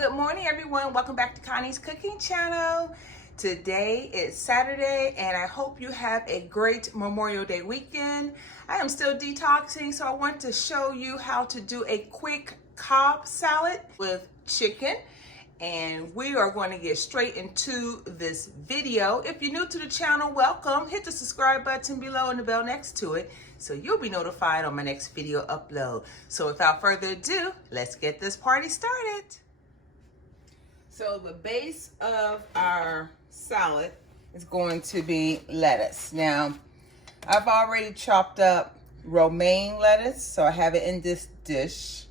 good morning everyone. Welcome back to Connie's cooking channel. Today is Saturday and I hope you have a great Memorial Day weekend. I am still detoxing, so I want to show you how to do a quick Cobb salad with chicken. And we are going to get straight into this video. If you're new to the channel, welcome. Hit the subscribe button below and the bell next to it so you'll be notified on my next video upload. So without further ado, let's get this party started. So the base of our salad is going to be lettuce. Now, I've already chopped up romaine lettuce, so I have it in this dish.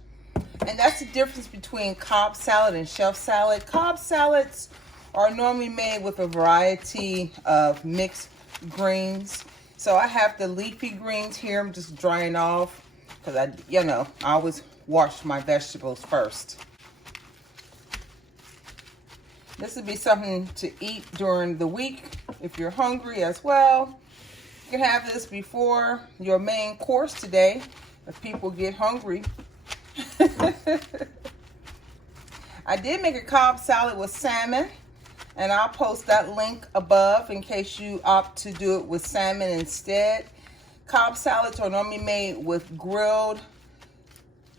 And that's the difference between Cobb salad and shelf salad. Cobb salads are normally made with a variety of mixed greens. So I have the leafy greens here. I'm just drying off because I always wash my vegetables first. This would be something to eat during the week if you're hungry as well. You can have this before your main course today if people get hungry. I did make a Cobb salad with salmon, and I'll post that link above in case you opt to do it with salmon instead. Cobb salads are normally made with grilled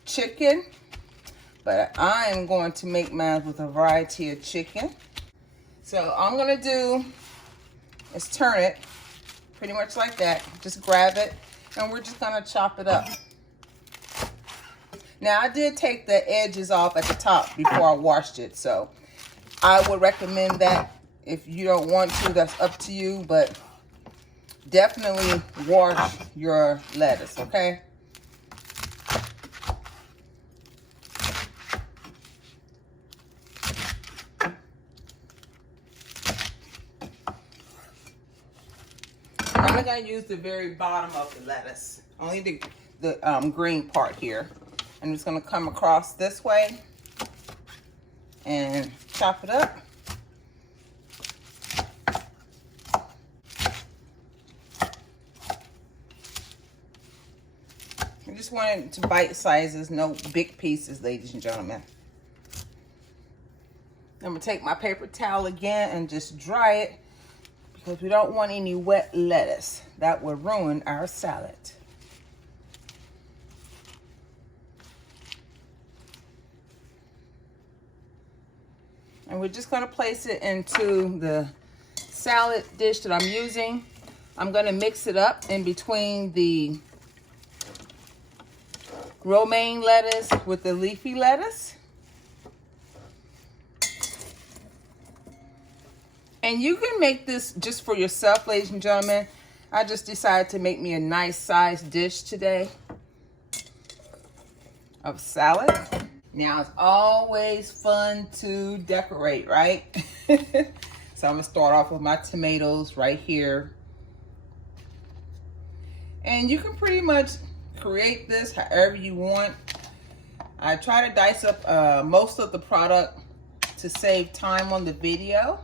chicken, but I am going to make mine with a variety of chicken. So all I'm going to do is turn it pretty much like that. Just grab it, and we're just going to chop it up. Now, I did take the edges off at the top before I washed it, so I would recommend that. If you don't want to, that's up to you, but definitely wash your lettuce, okay? I'm not going to use the very bottom of the lettuce, only the green part here. I'm just going to come across this way and chop it up. I just want it to bite sizes, no big pieces, ladies and gentlemen. I'm going to take my paper towel again and just dry it because we don't want any wet lettuce. That would ruin our salad. And we're just going to place it into the salad dish that I'm using. I'm going to mix it up in between the romaine lettuce with the leafy lettuce. And you can make this just for yourself, ladies and gentlemen. I just decided to make me a nice sized dish today of salad. Now, it's always fun to decorate, right? So I'm gonna start off with my tomatoes right here. And you can pretty much create this however you want. I try to dice up most of the product to save time on the video.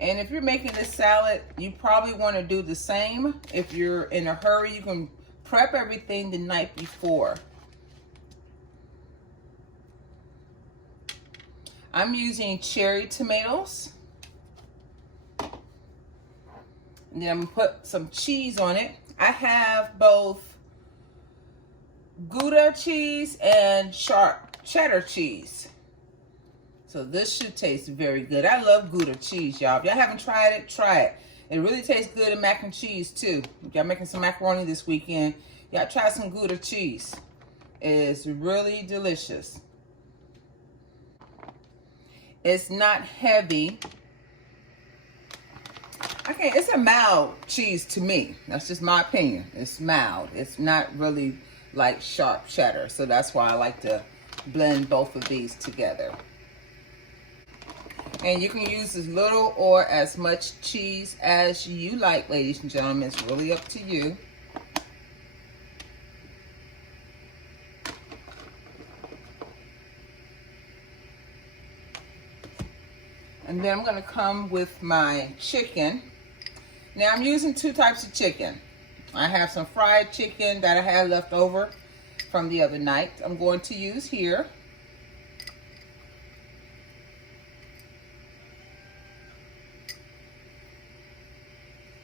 And if you're making this salad, you probably want to do the same. If you're in a hurry, you can prep everything the night before. I'm using cherry tomatoes. And then I'm gonna put some cheese on it. I have both Gouda cheese and sharp cheddar cheese. So this should taste very good. I love Gouda cheese, y'all. If y'all haven't tried it, try it. It really tastes good in mac and cheese too. If y'all making some macaroni this weekend, y'all try some Gouda cheese. It's really delicious. It's not heavy. Okay, it's a mild cheese to me. That's just my opinion. It's mild. It's not really like sharp cheddar. So that's why I like to blend both of these together. And you can use as little or as much cheese as you like, ladies and gentlemen. It's really up to you. And then I'm going to come with my chicken. Now I'm using two types of chicken. I have some fried chicken that I had left over from the other night. I'm going to use here.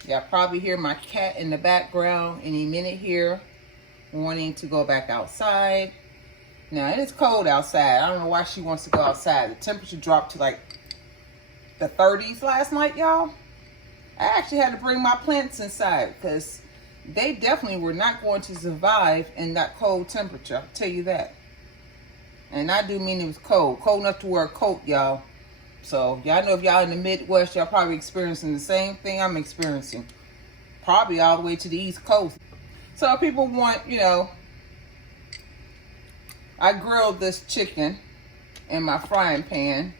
Y'all probably hear my cat in the background any minute here, wanting to go back outside. Now, it is cold outside. I don't know why she wants to go outside. The temperature dropped to like the 30s last night, y'all. I actually had to bring my plants inside because they definitely were not going to survive in that cold temperature. I'll tell you that. And I do mean it was cold. Cold enough to wear a coat, y'all. So, y'all know if y'all in the Midwest, y'all probably experiencing the same thing I'm experiencing. Probably all the way to the East Coast. So, if people want, you know, I grilled this chicken in my frying pan.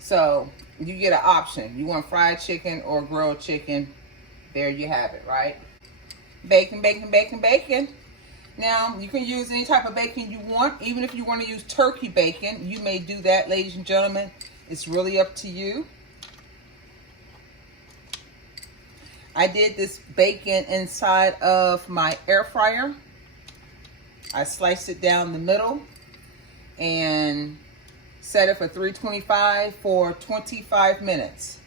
So, you get an option. You want fried chicken or grilled chicken. There you have it, right? Bacon, bacon, bacon, bacon. Now, you can use any type of bacon you want. Even if you want to use turkey bacon, you may do that, ladies and gentlemen. It's really up to you. I did this bacon inside of my air fryer. I sliced it down the middle and set it for 325 for 25 minutes.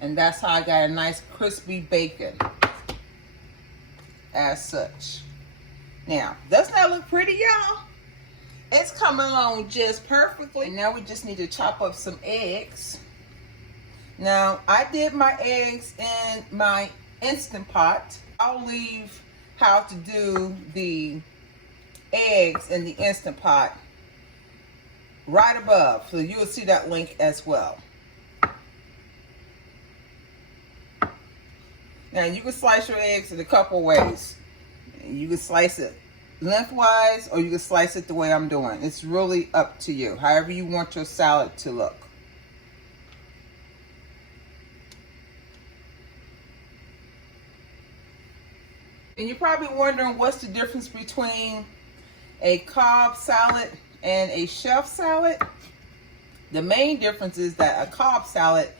And that's how I got a nice crispy bacon as such. Now, doesn't that look pretty, y'all? It's coming along just perfectly. And now we just need to chop up some eggs. Now, I did my eggs in my Instant Pot. I'll leave how to do the eggs in the Instant Pot right above, so you will see that link as well. Now, you can slice your eggs in a couple ways. You can slice it lengthwise, or you can slice it the way I'm doing. It's really up to you, however you want your salad to look. And you're probably wondering what's the difference between a Cobb salad and a chef salad. The main difference is that a Cobb salad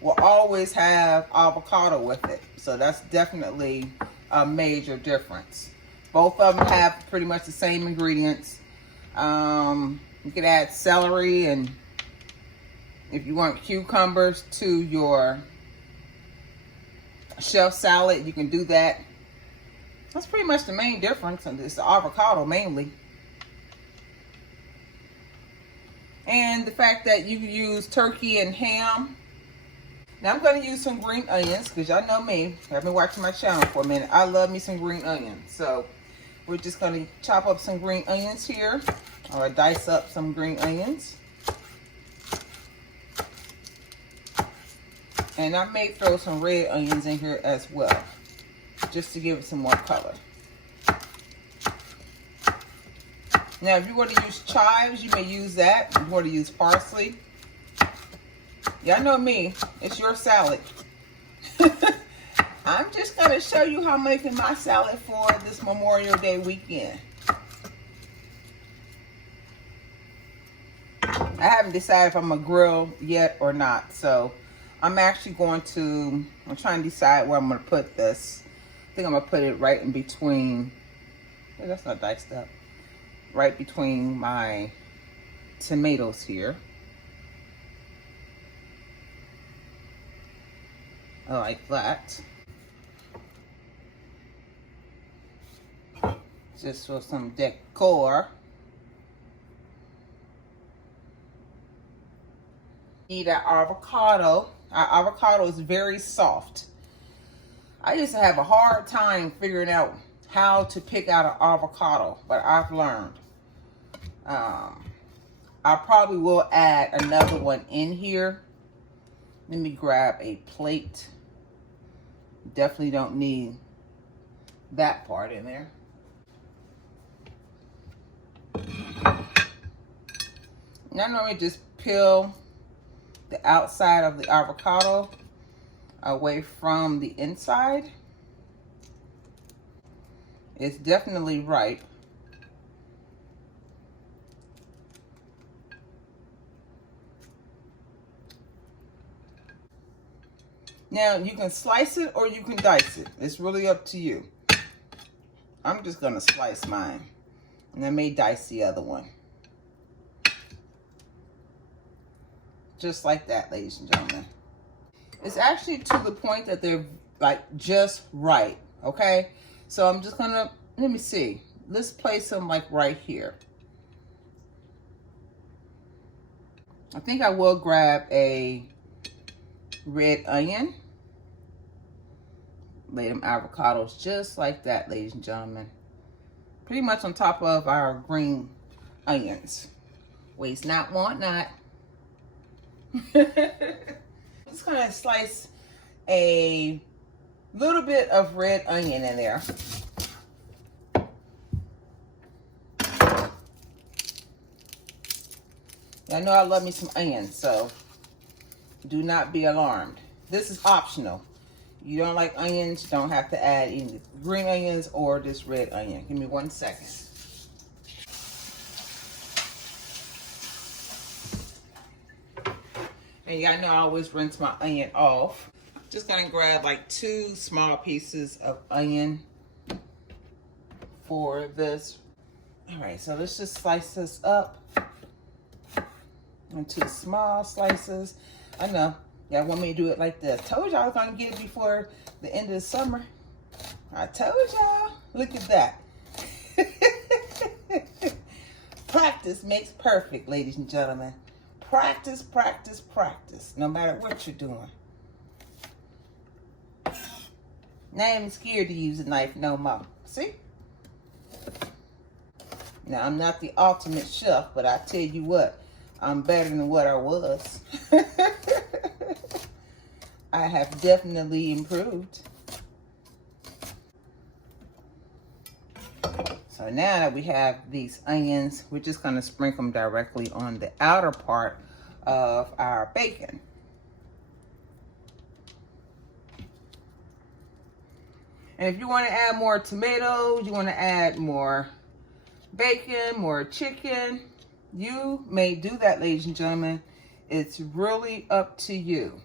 will always have avocado with it. So that's definitely a major difference. Both of them have pretty much the same ingredients. You can add celery, and if you want cucumbers to your chef salad, you can do that. That's pretty much the main difference, and it's the avocado mainly. And the fact that you use turkey and ham. Now I'm going to use some green onions, because y'all know me. I've been watching my channel for a minute. I love me some green onions. So we're just going to chop up some green onions here, or dice up some green onions. And I may throw some red onions in here as well, just to give it some more color. Now, if you want to use chives, you may use that. If you want to use parsley, y'all know me, it's your salad. I'm just going to show you how I'm making my salad for this Memorial Day weekend. I haven't decided if I'm going to grill yet or not. So I'm actually going to, I'm trying to decide where I'm going to put this. I think I'm going to put it right in between, that's not diced up, right between my tomatoes here. Like that. Just for some decor. Need an avocado. Our avocado is very soft. I used to have a hard time figuring out how to pick out an avocado, but I've learned. I probably will add another one in here. Let me grab a plate. Definitely don't need that part in there. Now I'm going to just peel the outside of the avocado away from the inside. It's definitely ripe. Now, you can slice it or you can dice it. It's really up to you. I'm just going to slice mine. And I may dice the other one. Just like that, ladies and gentlemen. It's actually to the point that they're like just right, okay? So I'm just gonna, let me see. Let's place them like right here. I think I will grab a red onion. Lay them avocados just like that, ladies and gentlemen. Pretty much on top of our green onions. Waste not, want not. Just gonna slice a little bit of red onion in there. I know I love me some onions, so do not be alarmed. This is optional. You don't like onions, you don't have to add either green onions or this red onion. Give me 1 second. And y'all know I always rinse my onion off. Just gonna grab like 2 small pieces of onion for this. All right, so let's just slice this up into small slices. I know y'all want me to do it like this. Told y'all I was gonna get it before the end of the summer. I told y'all. Look at that. Practice makes perfect, ladies and gentlemen. Practice, practice, practice. No matter what you're doing. Now I'm scared to use a knife no more. See? Now I'm not the ultimate chef, but I tell you what, I'm better than what I was. I have definitely improved. So now that we have these onions, we're just going to sprinkle them directly on the outer part of our bacon. And if you want to add more tomatoes, you want to add more bacon, more chicken, you may do that, ladies and gentlemen. It's really up to you.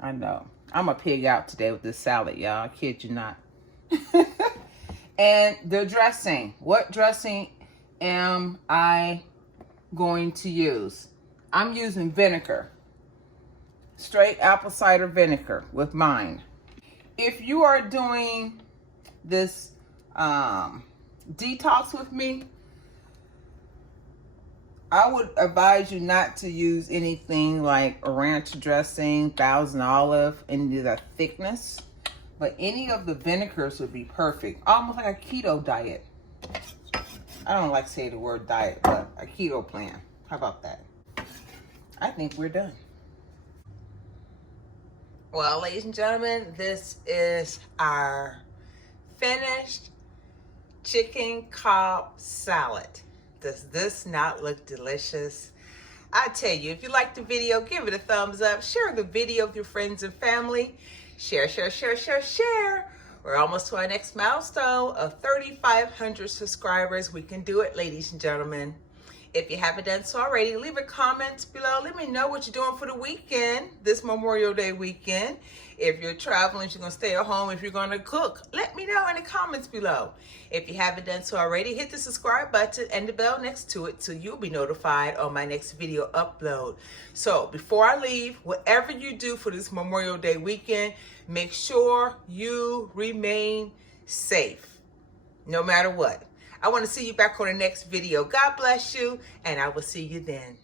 I know. I'm a pig out today with this salad, y'all. I kid you not. And the dressing. What dressing am I going to use? I'm using vinegar. Straight apple cider vinegar with mine. If you are doing this detox with me, I would advise you not to use anything like a ranch dressing, Thousand Olive, any of that thickness. But any of the vinegars would be perfect. Almost like a keto diet. I don't like to say the word diet, but a keto plan. How about that? I think we're done. Well, ladies and gentlemen, this is our finished chicken Cobb salad. Does this not look delicious? I tell you, if you like the video, give it a thumbs up. Share the video with your friends and family. Share, share, share, share, share. We're almost to our next milestone of 3,500 subscribers. We can do it, ladies and gentlemen. If you haven't done so already, leave a comment below. Let me know what you're doing for the weekend, this Memorial Day weekend. If you're traveling, if you're going to stay at home, if you're going to cook, let me know in the comments below. If you haven't done so already, hit the subscribe button and the bell next to it so you'll be notified on my next video upload. So before I leave, whatever you do for this Memorial Day weekend, make sure you remain safe, no matter what. I want to see you back on the next video. God bless you, and I will see you then.